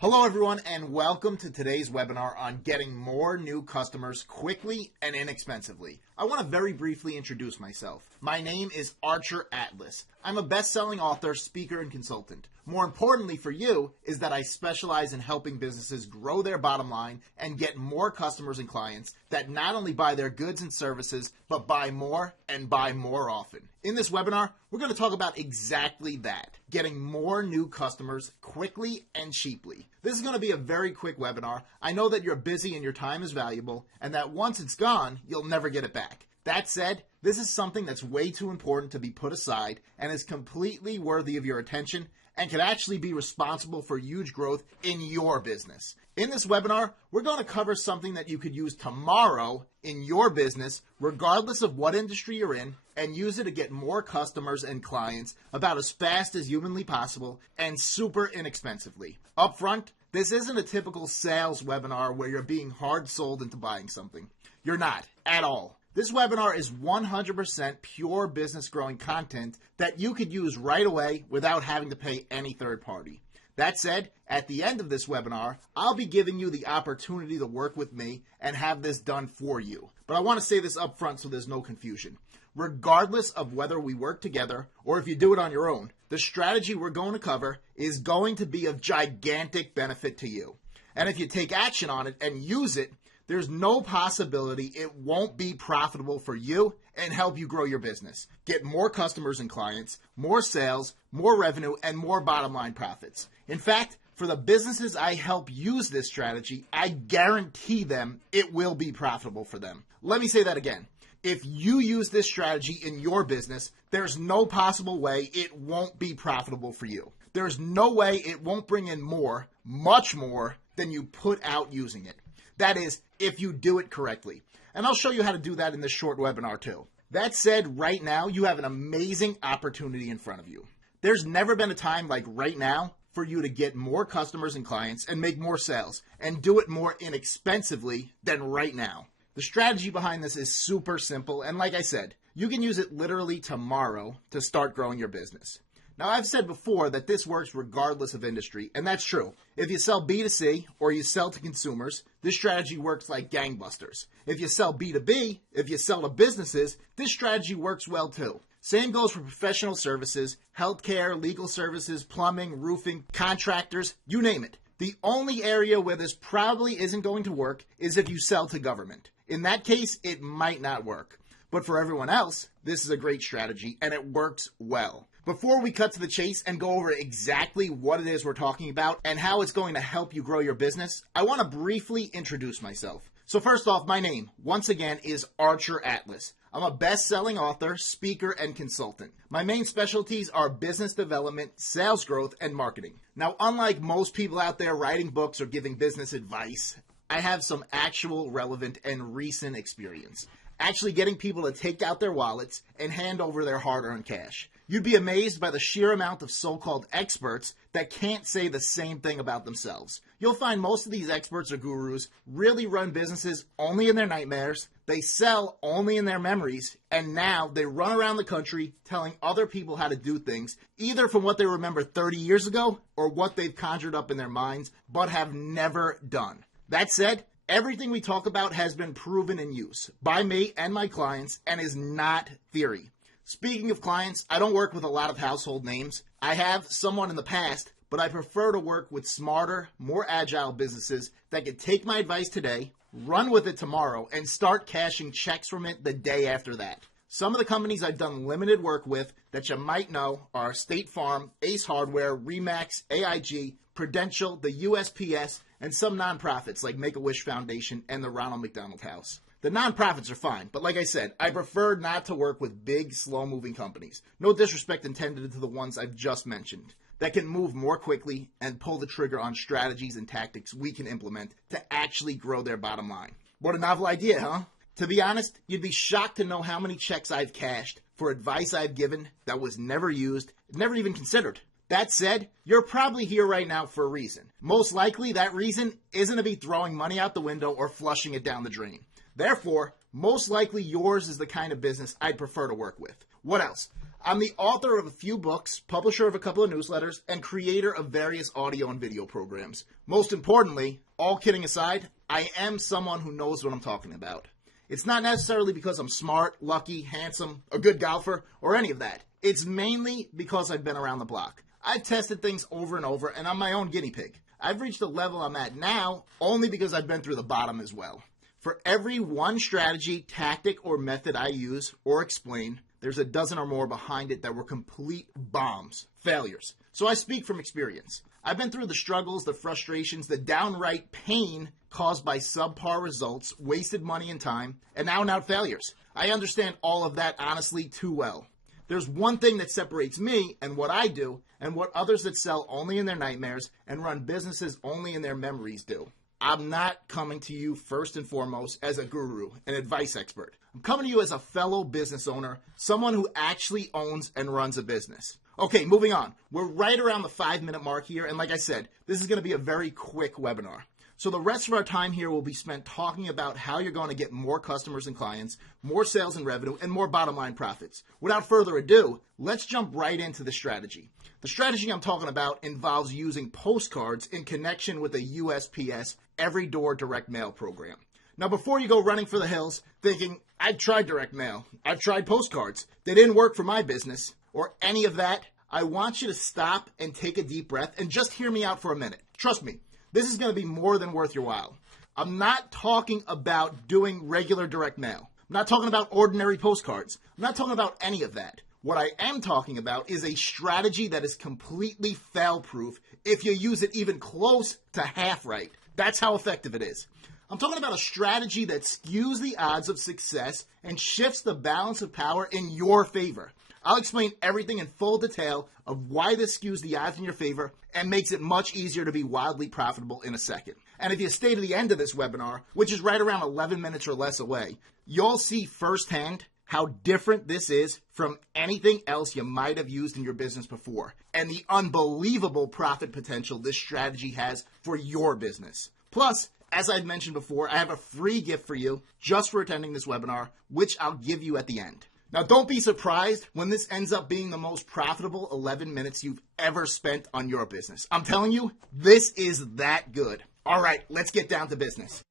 Hello everyone and welcome to today's webinar on getting more new customers quickly and inexpensively. I want to very briefly introduce myself. My name is Archer Atlas. I'm a best-selling author, speaker, and consultant. More importantly for you is that I specialize in helping businesses grow their bottom line and get more customers and clients that not only buy their goods and services, but buy more and buy more often. In this webinar, we're going to talk about exactly that, getting more new customers quickly and cheaply. This is going to be a very quick webinar. I know that you're busy and your time is valuable, and that once it's gone, you'll never get it back. That said, this is something that's way too important to be put aside and is completely worthy of your attention and can actually be responsible for huge growth in your business. In this webinar, we're going to cover something that you could use tomorrow in your business, regardless of what industry you're in, and use it to get more customers and clients about as fast as humanly possible and super inexpensively. Up front, this isn't a typical sales webinar where you're being hard sold into buying something. You're not, at all. This webinar is 100% pure business growing content that you could use right away without having to pay any third party. That said, at the end of this webinar, I'll be giving you the opportunity to work with me and have this done for you. But I want to say this up front so there's no confusion. Regardless of whether we work together or if you do it on your own, the strategy we're going to cover is going to be of gigantic benefit to you. And if you take action on it and use it, there's no possibility it won't be profitable for you and help you grow your business. Get more customers and clients, more sales, more revenue, and more bottom line profits. In fact, for the businesses I help use this strategy, I guarantee them it will be profitable for them. Let me say that again. If you use this strategy in your business, there's no possible way it won't be profitable for you. There's no way it won't bring in more, much more, than you put out using it. That is, if you do it correctly. And I'll show you how to do that in this short webinar too. That said, right now, you have an amazing opportunity in front of you. There's never been a time like right now for you to get more customers and clients and make more sales and do it more inexpensively than right now. The strategy behind this is super simple, and like I said, you can use it literally tomorrow to start growing your business. Now, I've said before that this works regardless of industry, and that's true. If you sell B2C or you sell to consumers, this strategy works like gangbusters. If you sell B2B, if you sell to businesses, this strategy works well too. Same goes for professional services, healthcare, legal services, plumbing, roofing, contractors, you name it. The only area where this probably isn't going to work is if you sell to government. In that case, it might not work. But for everyone else, this is a great strategy and it works well. Before we cut to the chase and go over exactly what it is we're talking about and how it's going to help you grow your business, I want to briefly introduce myself. So first off, my name, once again, is Archer Atlas. I'm a best-selling author, speaker, and consultant. My main specialties are business development, sales growth, and marketing. Now, unlike most people out there writing books or giving business advice, I have some actual relevant and recent experience, actually getting people to take out their wallets and hand over their hard-earned cash. You'd be amazed by the sheer amount of so-called experts that can't say the same thing about themselves. You'll find most of these experts or gurus really run businesses only in their nightmares, they sell only in their memories, and now they run around the country telling other people how to do things, either from what they remember 30 years ago or what they've conjured up in their minds, but have never done. That said, everything we talk about has been proven in use by me and my clients and is not theory. Speaking of clients, I don't work with a lot of household names. I have someone in the past, but I prefer to work with smarter, more agile businesses that can take my advice today, run with it tomorrow, and start cashing checks from it the day after that. Some of the companies I've done limited work with that you might know are State Farm, Ace Hardware, Remax, AIG, Prudential, the USPS, and some nonprofits like Make-A-Wish Foundation and the Ronald McDonald House. The nonprofits are fine, but like I said, I prefer not to work with big, slow-moving companies. No disrespect intended to the ones I've just mentioned, that can move more quickly and pull the trigger on strategies and tactics we can implement to actually grow their bottom line. What a novel idea, huh? To be honest, you'd be shocked to know how many checks I've cashed for advice I've given that was never used, never even considered. That said, you're probably here right now for a reason. Most likely, that reason isn't to be throwing money out the window or flushing it down the drain. Therefore, most likely yours is the kind of business I'd prefer to work with. What else? I'm the author of a few books, publisher of a couple of newsletters, and creator of various audio and video programs. Most importantly, all kidding aside, I am someone who knows what I'm talking about. It's not necessarily because I'm smart, lucky, handsome, a good golfer, or any of that. It's mainly because I've been around the block. I've tested things over and over, and I'm my own guinea pig. I've reached the level I'm at now only because I've been through the bottom as well. For every one strategy, tactic, or method I use or explain, there's a dozen or more behind it that were complete bombs, failures. So I speak from experience. I've been through the struggles, the frustrations, the downright pain caused by subpar results, wasted money and time, and out-and-out failures. I understand all of that honestly too well. There's one thing that separates me and what I do and what others that sell only in their nightmares and run businesses only in their memories do. I'm not coming to you first and foremost as a guru, an advice expert. I'm coming to you as a fellow business owner, someone who actually owns and runs a business. Okay, moving on. We're right around the 5-minute mark here, and like I said, this is going to be a very quick webinar. So the rest of our time here will be spent talking about how you're going to get more customers and clients, more sales and revenue, and more bottom line profits. Without further ado, let's jump right into the strategy. The strategy I'm talking about involves using postcards in connection with a USPS Every Door Direct Mail program. Now, before you go running for the hills thinking, I've tried direct mail, I've tried postcards, they didn't work for my business, or any of that, I want you to stop and take a deep breath and just hear me out for a minute. Trust me, this is going to be more than worth your while. I'm not talking about doing regular direct mail. I'm not talking about ordinary postcards. I'm not talking about any of that. What I am talking about is a strategy that is completely fail-proof if you use it even close to half right. That's how effective it is. I'm talking about a strategy that skews the odds of success and shifts the balance of power in your favor. I'll explain everything in full detail of why this skews the odds in your favor and makes it much easier to be wildly profitable in a second. And if you stay to the end of this webinar, which is right around 11 minutes or less away, you'll see firsthand how different this is from anything else you might have used in your business before, and the unbelievable profit potential this strategy has for your business. Plus, as I've mentioned before, I have a free gift for you just for attending this webinar, which I'll give you at the end. Now, don't be surprised when this ends up being the most profitable 11 minutes you've ever spent on your business. I'm telling you, this is that good. All right, let's get down to business.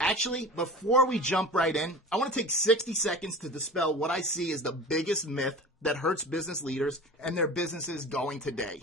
Actually, before we jump right in, I want to take 60 seconds to dispel what I see as the biggest myth that hurts business leaders and their businesses going today.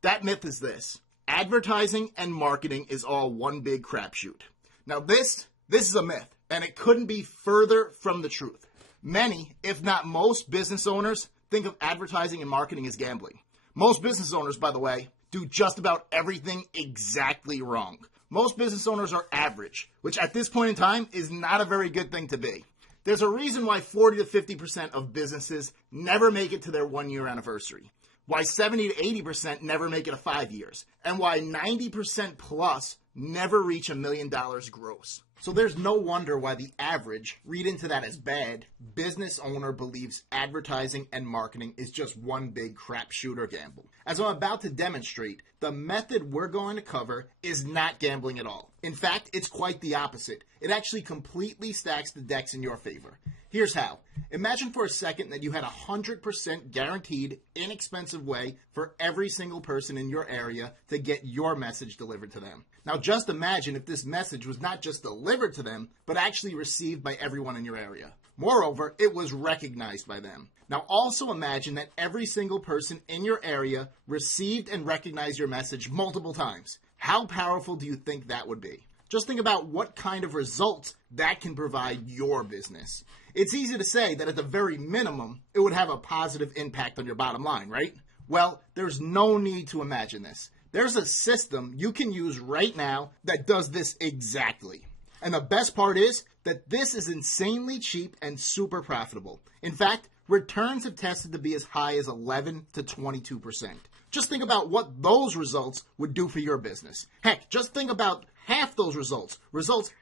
That myth is this: advertising and marketing is all one big crapshoot. Now, this is a myth, and it couldn't be further from the truth. Many, if not most, business owners think of advertising and marketing as gambling. Most business owners, by the way, do just about everything exactly wrong. Most business owners are average, which at this point in time is not a very good thing to be. There's a reason why 40 to 50% of businesses never make it to their 1-year anniversary, why 70 to 80% never make it to 5 years, and why 90% plus never reach $1 million gross. So there's no wonder why the average, read into that as bad, business owner believes advertising and marketing is just one big crapshoot or gamble. As I'm about to demonstrate, the method we're going to cover is not gambling at all. In fact, it's quite the opposite. It actually completely stacks the decks in your favor. Here's how. Imagine for a second that you had a 100% guaranteed, inexpensive way for every single person in your area to get your message delivered to them. Now just imagine if this message was not just delivered to them, but actually received by everyone in your area. Moreover, it was recognized by them. Now also imagine that every single person in your area received and recognized your message multiple times. How powerful do you think that would be? Just think about what kind of results that can provide your business. It's easy to say that at the very minimum, it would have a positive impact on your bottom line, right? Well, there's no need to imagine this. There's a system you can use right now that does this exactly. And the best part is that this is insanely cheap and super profitable. In fact, returns have tested to be as high as 11 to 22%. Just think about what those results would do for your business. Heck, just think about half those results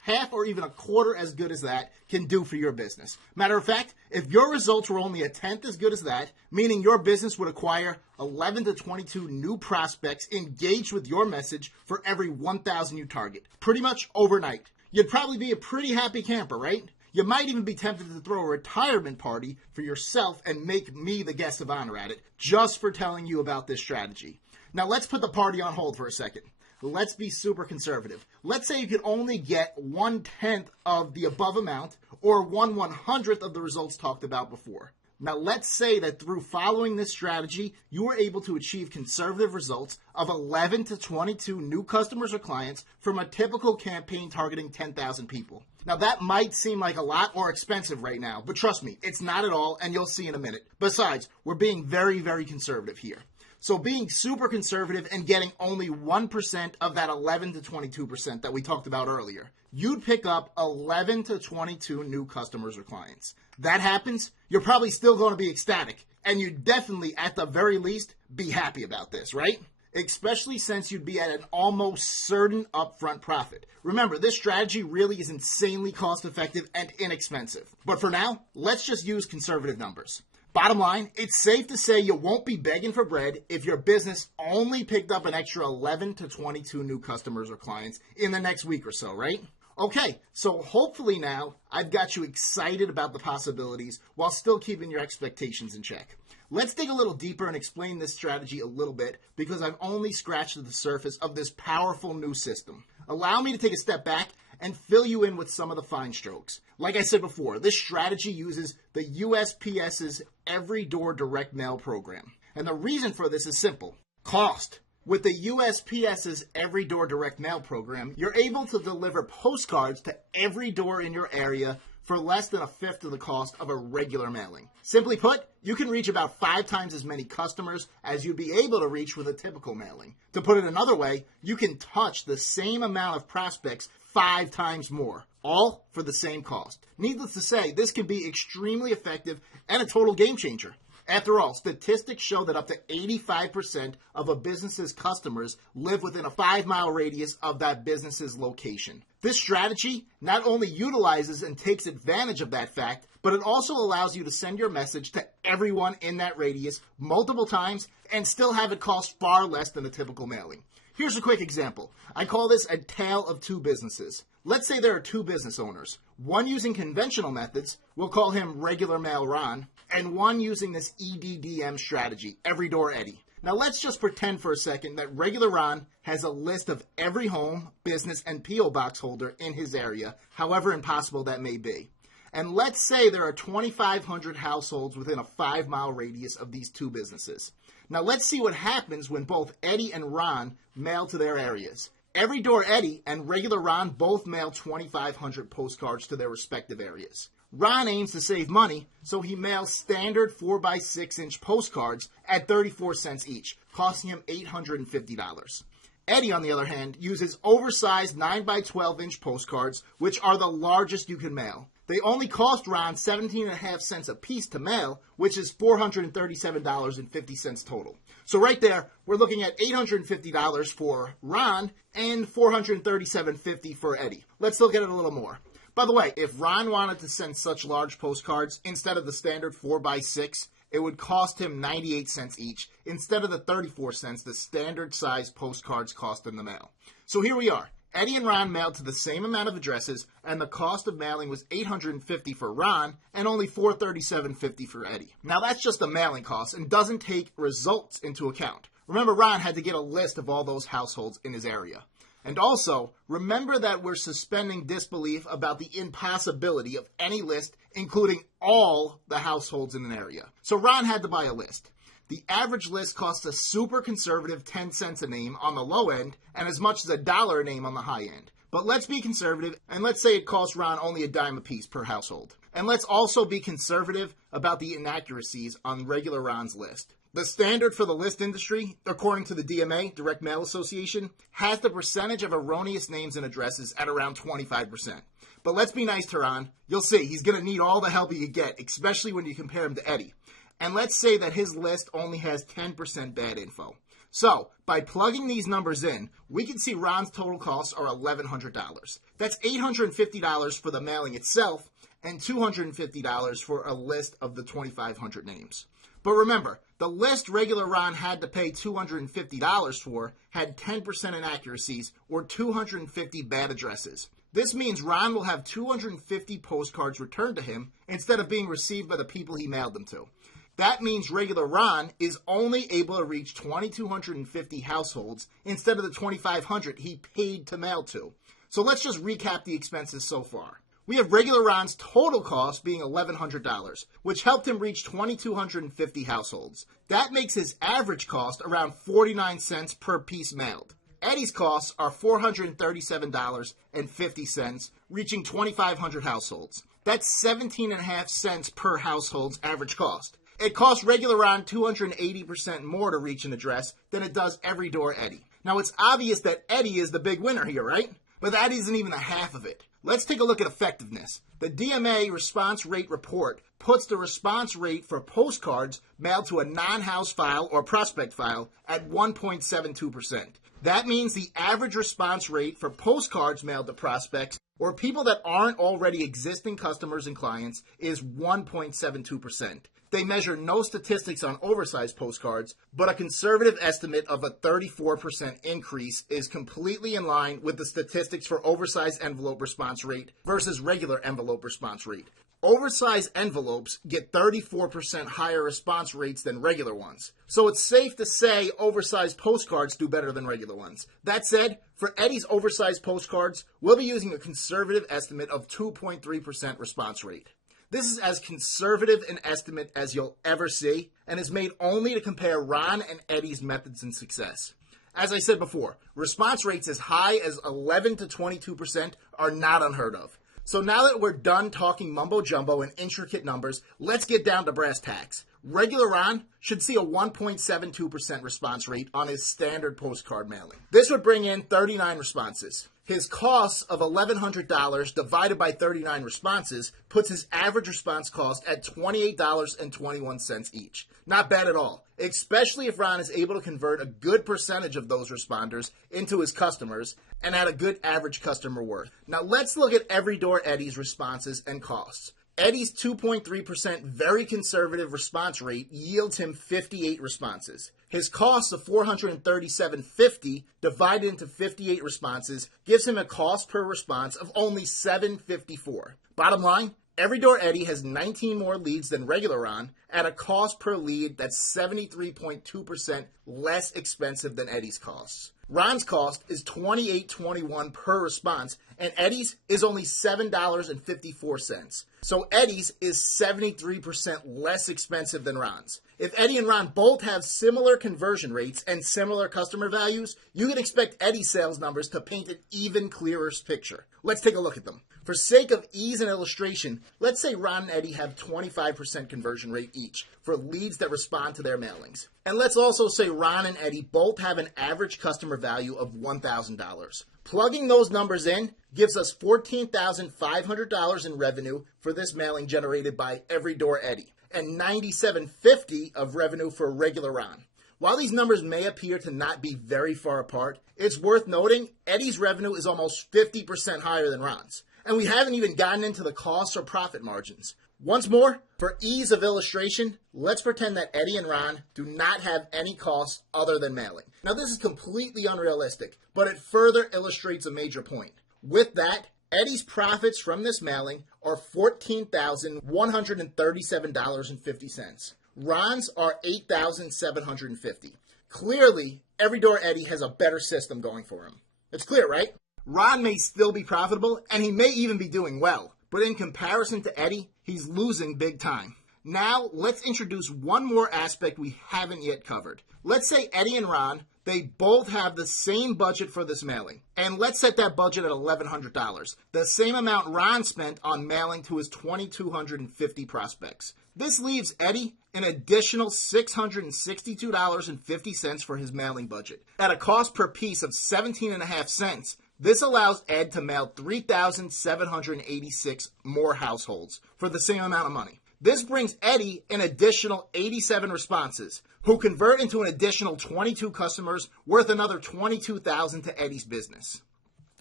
half or even a quarter as good as that can do for your business. Matter of fact, if your results were only a tenth as good as that, meaning your business would acquire 11 to 22 new prospects engaged with your message for every 1,000 you target, pretty much overnight, you'd probably be a pretty happy camper, right? You might even be tempted to throw a retirement party for yourself and make me the guest of honor at it, just for telling you about this strategy. Now let's put the party on hold for a second. Let's be super conservative. Let's say you could only get 1/10 of the above amount or 1/100th of the results talked about before. Now let's say that through following this strategy, you were able to achieve conservative results of 11 to 22 new customers or clients from a typical campaign targeting 10,000 people. Now that might seem like a lot or expensive right now, but trust me, it's not at all, and you'll see in a minute. Besides, we're being very, very conservative here. So being super conservative and getting only 1% of that 11 to 22% that we talked about earlier, you'd pick up 11 to 22 new customers or clients. That happens, you're probably still going to be ecstatic, and you'd definitely, at the very least, be happy about this, right? Especially since you'd be at an almost certain upfront profit. Remember, this strategy really is insanely cost-effective and inexpensive. But for now, let's just use conservative numbers. Bottom line, it's safe to say you won't be begging for bread if your business only picked up an extra 11 to 22 new customers or clients in the next week or so, right? Okay, so hopefully now I've got you excited about the possibilities while still keeping your expectations in check. Let's dig a little deeper and explain this strategy a little bit because I've only scratched the surface of this powerful new system. Allow me to take a step back and fill you in with some of the fine strokes. Like I said before, this strategy uses the USPS's Every Door Direct Mail program. And the reason for this is simple: cost. With the USPS's Every Door Direct Mail program, you're able to deliver postcards to every door in your area for less than 1/5 of the cost of a regular mailing. Simply put, you can reach about 5 times as many customers as you'd be able to reach with a typical mailing. To put it another way, you can touch the same amount of prospects 5 times more, all for the same cost. Needless to say, this can be extremely effective and a total game changer. After all, statistics show that up to 85% of a business's customers live within a 5-mile radius of that business's location. This strategy not only utilizes and takes advantage of that fact, but it also allows you to send your message to everyone in that radius multiple times and still have it cost far less than a typical mailing. Here's a quick example. I call this a tale of 2 businesses. Let's say there are 2 business owners. One using conventional methods, we'll call him Regular Mail Ron, and one using this EDDM strategy, Every Door Eddie. Now let's just pretend for a second that Regular Ron has a list of every home, business, and P.O. box holder in his area, however impossible that may be. And let's say there are 2,500 households within a 5-mile radius of these 2 businesses. Now let's see what happens when both Eddie and Ron mail to their areas. Every Door Eddie and Regular Ron both mail 2,500 postcards to their respective areas. Ron aims to save money, so he mails standard 4x6-inch postcards at 34 cents each, costing him $850. Eddie, on the other hand, uses oversized 9x12-inch postcards, which are the largest you can mail. They only cost Ron 17.5 cents a piece to mail, which is $437.50 total. So right there, we're looking at $850 for Ron and $437.50 for Eddie. Let's look at it a little more. By the way, if Ron wanted to send such large postcards instead of the standard 4x6, it would cost him 98 cents each instead of the 34 cents the standard size postcards cost in the mail. So here we are. Eddie and Ron mailed to the same amount of addresses, and the cost of mailing was $850 for Ron and only $437.50 for Eddie. Now that's just the mailing cost and doesn't take results into account. Remember, Ron had to get a list of all those households in his area. And also, remember that we're suspending disbelief about the impossibility of any list, including all the households in an area. So Ron had to buy a list. The average list costs a super conservative 10 cents a name on the low end and as much as $1 a name on the high end. But let's be conservative, and let's say it costs Ron only a dime a piece per household. And let's also be conservative about the inaccuracies on Regular Ron's list. The standard for the list industry, according to the DMA, Direct Mail Association, has the percentage of erroneous names and addresses at around 25%. But let's be nice to Ron. You'll see, he's going to need all the help he can get, especially when you compare him to Eddie. And let's say that his list only has 10% bad info. So, by plugging these numbers in, we can see Ron's total costs are $1,100. That's $850 for the mailing itself and $250 for a list of the 2,500 names. But remember, the list Regular Ron had to pay $250 for had 10% inaccuracies or 250 bad addresses. This means Ron will have 250 postcards returned to him instead of being received by the people he mailed them to. That means regular Ron is only able to reach 2,250 households instead of the 2,500 he paid to mail to. So let's just recap the expenses so far. We have regular Ron's total cost being $1,100, which helped him reach 2,250 households. That makes his average cost around 49 cents per piece mailed. Eddie's costs are $437.50, reaching 2,500 households. That's 17.5 cents per household's average cost. It costs regular Ron 280% more to reach an address than it does every door Eddie. Now it's obvious that Eddie is the big winner here, right? But that isn't even a half of it. Let's take a look at effectiveness. The DMA response rate report puts the response rate for postcards mailed to a non-house file or prospect file at 1.72%. That means the average response rate for postcards mailed to prospects or people that aren't already existing customers and clients is 1.72%. They measure no statistics on oversized postcards, but a conservative estimate of a 34% increase is completely in line with the statistics for oversized envelope response rate versus regular envelope response rate. Oversized envelopes get 34% higher response rates than regular ones. So it's safe to say oversized postcards do better than regular ones. That said, for Eddie's oversized postcards, we'll be using a conservative estimate of 2.3% response rate. This is as conservative an estimate as you'll ever see and is made only to compare Ron and Eddie's methods in success. As I said before, response rates as high as 11 to 22% are not unheard of. So now that we're done talking mumbo-jumbo and intricate numbers, let's get down to brass tacks. Regular Ron should see a 1.72% response rate on his standard postcard mailing. This would bring in 39 responses. His cost of $1,100 divided by 39 responses puts his average response cost at $28.21 each. Not bad at all, especially if Ron is able to convert a good percentage of those responders into his customers and at a good average customer worth. Now let's look at every door Eddie's responses and costs. Eddie's 2.3% very conservative response rate yields him 58 responses. His cost of $437.50 divided into 58 responses gives him a cost per response of only $7.54. Bottom line, every door Eddie has 19 more leads than regular Ron at a cost per lead that's 73.2% less expensive than Eddie's costs. Ron's cost is $28.21 per response, and Eddie's is only $7.54. So Eddie's is 73% less expensive than Ron's. If Eddie and Ron both have similar conversion rates and similar customer values, you can expect Eddie's sales numbers to paint an even clearer picture. Let's take a look at them. For sake of ease and illustration, let's say Ron and Eddie have 25% conversion rate each for leads that respond to their mailings. And let's also say Ron and Eddie both have an average customer value of $1,000. Plugging those numbers in gives us $14,500 in revenue for this mailing generated by every door Eddie, and $97.50 of revenue for regular Ron. While these numbers may appear to not be very far apart, it's worth noting Eddie's revenue is almost 50% higher than Ron's. And we haven't even gotten into the costs or profit margins. Once more, for ease of illustration, let's pretend that Eddie and Ron do not have any costs other than mailing. Now this is completely unrealistic, but it further illustrates a major point. With that, Eddie's profits from this mailing are $14,137.50. Ron's are $8,750. Clearly, every door Eddie has a better system going for him. It's clear, right? Ron may still be profitable, and he may even be doing well, but in comparison to Eddie, he's losing big time. Now, let's introduce one more aspect we haven't yet covered. Let's say Eddie and Ron, they both have the same budget for this mailing, and let's set that budget at $1,100, the same amount Ron spent on mailing to his 2,250 prospects. This leaves Eddie an additional $662.50 for his mailing budget. At a cost per piece of 17.5 cents, this allows Ed to mail 3,786 more households for the same amount of money. This brings Eddie an additional 87 responses, who convert into an additional 22 customers worth another $22,000 to Eddie's business.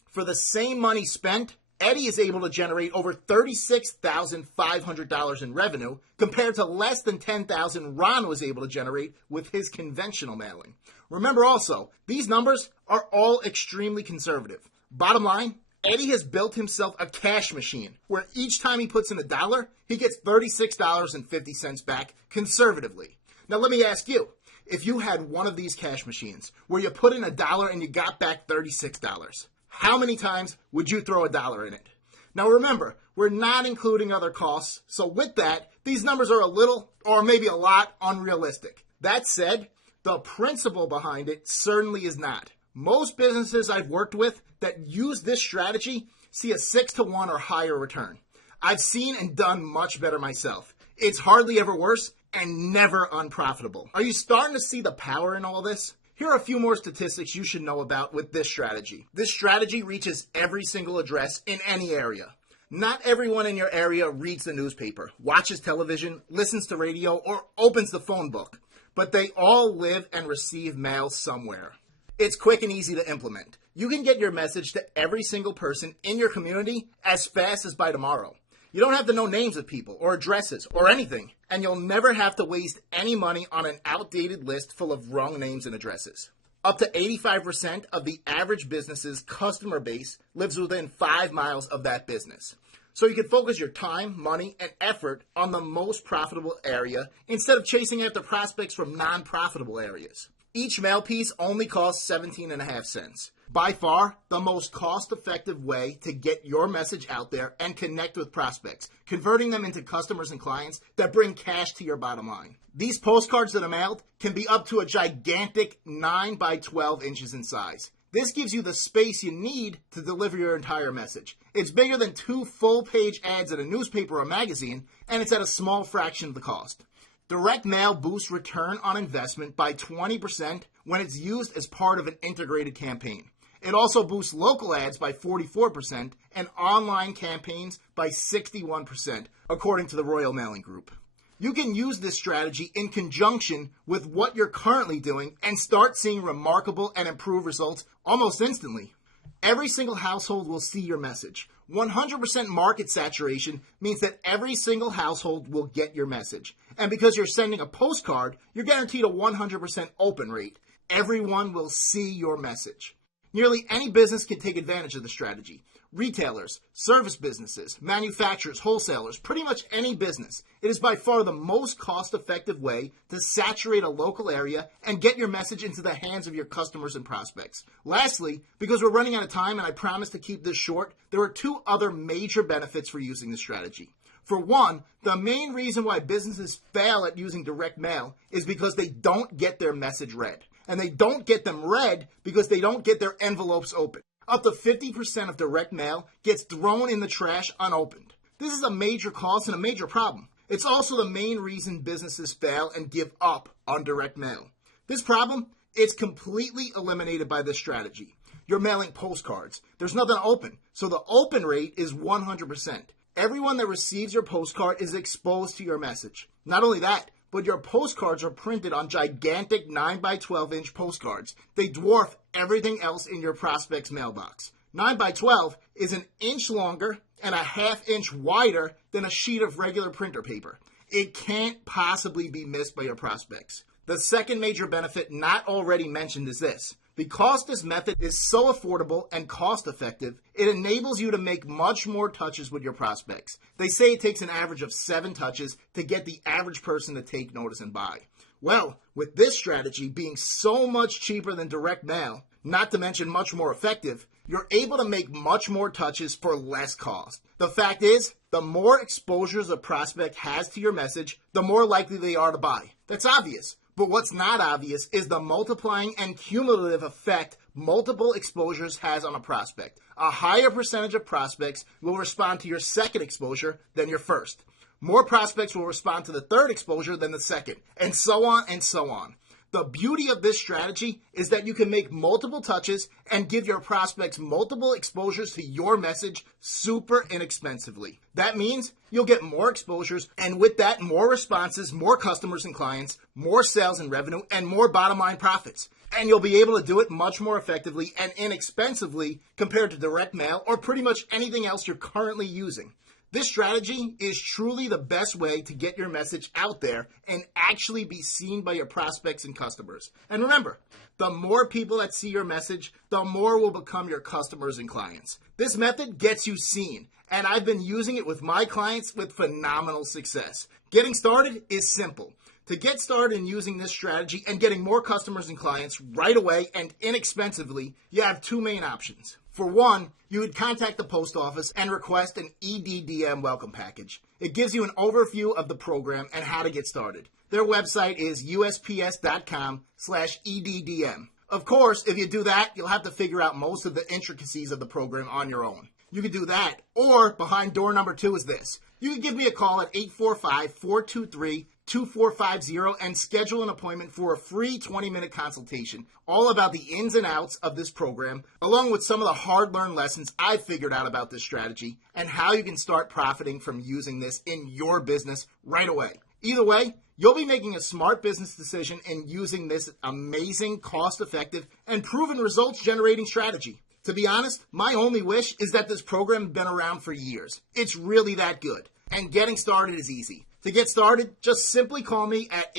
For the same money spent, Eddie is able to generate over $36,500 in revenue compared to less than $10,000 Ron was able to generate with his conventional mailing. Remember also, these numbers are all extremely conservative. Bottom line, Eddie has built himself a cash machine where each time he puts in $1, he gets $36.50 back conservatively. Now let me ask you, if you had one of these cash machines where you put in $1 and you got back $36, how many times would you throw $1 in it? Now remember, we're not including other costs, so with that, these numbers are a little or maybe a lot unrealistic. That said, the principle behind it certainly is not. Most businesses I've worked with that use this strategy see a 6-to-1 or higher return. I've seen and done much better myself. It's hardly ever worse and never unprofitable. Are you starting to see the power in all this? Here are a few more statistics you should know about with this strategy. This strategy reaches every single address in any area. Not everyone in your area reads the newspaper, watches television, listens to radio, or opens the phone book, but they all live and receive mail somewhere. It's quick and easy to implement. You can get your message to every single person in your community as fast as by tomorrow. You don't have to know names of people or addresses or anything, and you'll never have to waste any money on an outdated list full of wrong names and addresses. Up to 85% of the average business's customer base lives within 5 miles of that business. So you can focus your time, money, and effort on the most profitable area instead of chasing after prospects from non-profitable areas. Each mail piece only costs 17.5 cents. By far, the most cost-effective way to get your message out there and connect with prospects, converting them into customers and clients that bring cash to your bottom line. These postcards that are mailed can be up to a gigantic 9 by 12 inches in size. This gives you the space you need to deliver your entire message. It's bigger than 2 full-page ads in a newspaper or magazine, and it's at a small fraction of the cost. Direct mail boosts return on investment by 20% when it's used as part of an integrated campaign. It also boosts local ads by 44% and online campaigns by 61%, according to the Royal Mailing Group. You can use this strategy in conjunction with what you're currently doing and start seeing remarkable and improved results almost instantly. Every single household will see your message. 100% market saturation means that every single household will get your message. And because you're sending a postcard, you're guaranteed a 100% open rate. Everyone will see your message. Nearly any business can take advantage of the strategy. Retailers, service businesses, manufacturers, wholesalers, pretty much any business. It is by far the most cost-effective way to saturate a local area and get your message into the hands of your customers and prospects. Lastly, because we're running out of time and I promise to keep this short, there are 2 other major benefits for using this strategy. For one, the main reason why businesses fail at using direct mail is because they don't get their message read. And they don't get them read because they don't get their envelopes open. Up to 50% of direct mail gets thrown in the trash unopened. This is a major cost and a major problem. It's also the main reason businesses fail and give up on direct mail. This problem, it's completely eliminated by this strategy. You're mailing postcards. There's nothing open, so the open rate is 100%. Everyone that receives your postcard is exposed to your message. Not only that, but your postcards are printed on gigantic 9 by 12 inch postcards. They dwarf everything else in your prospect's mailbox. 9 by 12 is an inch longer and a ½ inch wider than a sheet of regular printer paper. It can't possibly be missed by your prospects. The second major benefit not already mentioned is this. Because this method is so affordable and cost-effective, it enables you to make much more touches with your prospects. They say it takes an average of 7 touches to get the average person to take notice and buy. Well, with this strategy being so much cheaper than direct mail, not to mention much more effective, you're able to make much more touches for less cost. The fact is, the more exposures a prospect has to your message, the more likely they are to buy. That's obvious. But what's not obvious is the multiplying and cumulative effect multiple exposures has on a prospect. A higher percentage of prospects will respond to your second exposure than your first. More prospects will respond to the third exposure than the second, and so on and so on. The beauty of this strategy is that you can make multiple touches and give your prospects multiple exposures to your message super inexpensively. That means you'll get more exposures, and with that, more responses, more customers and clients, more sales and revenue, and more bottom line profits. And you'll be able to do it much more effectively and inexpensively compared to direct mail or pretty much anything else you're currently using. This strategy is truly the best way to get your message out there and actually be seen by your prospects and customers. And remember, the more people that see your message, the more will become your customers and clients. This method gets you seen, and I've been using it with my clients with phenomenal success. Getting started is simple. To get started in using this strategy and getting more customers and clients right away and inexpensively, you have two main options. For one, you would contact the post office and request an EDDM welcome package. It gives you an overview of the program and how to get started. Their website is usps.com/EDDM. Of course, if you do that, you'll have to figure out most of the intricacies of the program on your own. You can do that, or behind door number 2 is this. You can give me a call at 845-423-2450 and schedule an appointment for a free 20-minute consultation all about the ins and outs of this program, along with some of the hard-learned lessons I've figured out about this strategy and how you can start profiting from using this in your business right away. Either way, you'll be making a smart business decision in using this amazing, cost-effective, and proven results-generating strategy. To be honest, my only wish is that this program has been around for years. It's really that good. And getting started is easy. To get started, just simply call me at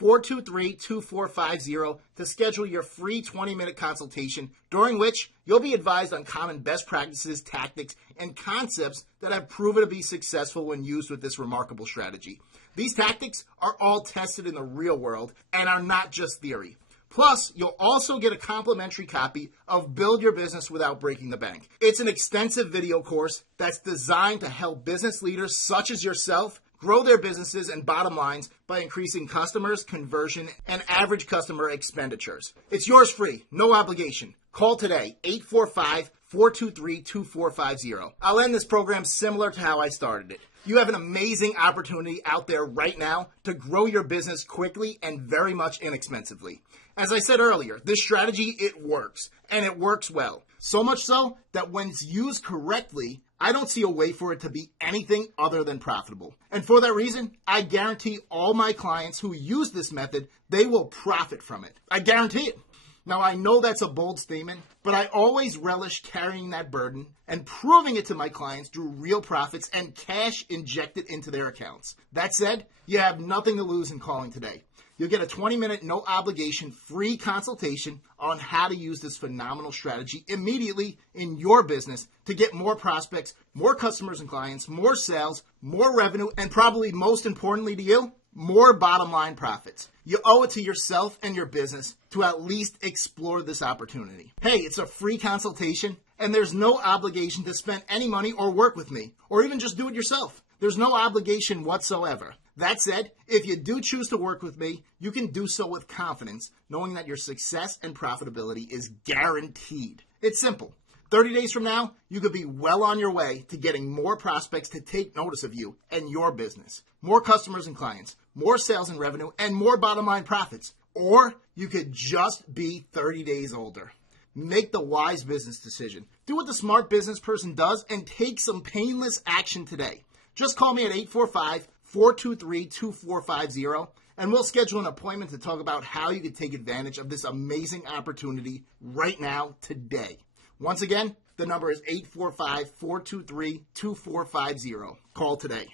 845-423-2450 to schedule your free 20-minute consultation, during which you'll be advised on common best practices, tactics, and concepts that have proven to be successful when used with this remarkable strategy. These tactics are all tested in the real world and are not just theory. Plus, you'll also get a complimentary copy of Build Your Business Without Breaking the Bank. It's an extensive video course that's designed to help business leaders such as yourself grow their businesses and bottom lines by increasing customers, conversion, and average customer expenditures. It's yours free, no obligation. Call today, 845-423-2450. I'll end this program similar to how I started it. You have an amazing opportunity out there right now to grow your business quickly and very much inexpensively. As I said earlier, this strategy, it works, and it works well. So much so that when it's used correctly, I don't see a way for it to be anything other than profitable. And for that reason, I guarantee all my clients who use this method, they will profit from it. I guarantee it. Now, I know that's a bold statement, but I always relish carrying that burden and proving it to my clients through real profits and cash injected into their accounts. That said, you have nothing to lose in calling today. You'll get a 20-minute, no-obligation, free consultation on how to use this phenomenal strategy immediately in your business to get more prospects, more customers and clients, more sales, more revenue, and probably most importantly to you, more bottom line profits. You owe it to yourself and your business to at least explore this opportunity. Hey, it's a free consultation, and there's no obligation to spend any money or work with me, or even just do it yourself. There's no obligation whatsoever. That said, if you do choose to work with me, you can do so with confidence, knowing that your success and profitability is guaranteed. It's simple. 30 days from now, you could be well on your way to getting more prospects to take notice of you and your business, more customers and clients, more sales and revenue, and more bottom line profits. Or you could just be 30 days older. Make the wise business decision. Do what the smart business person does and take some painless action today. Just call me at 845-423-2450 and we'll schedule an appointment to talk about how you can take advantage of this amazing opportunity right now, today. Once again, the number is 845-423-2450. Call today.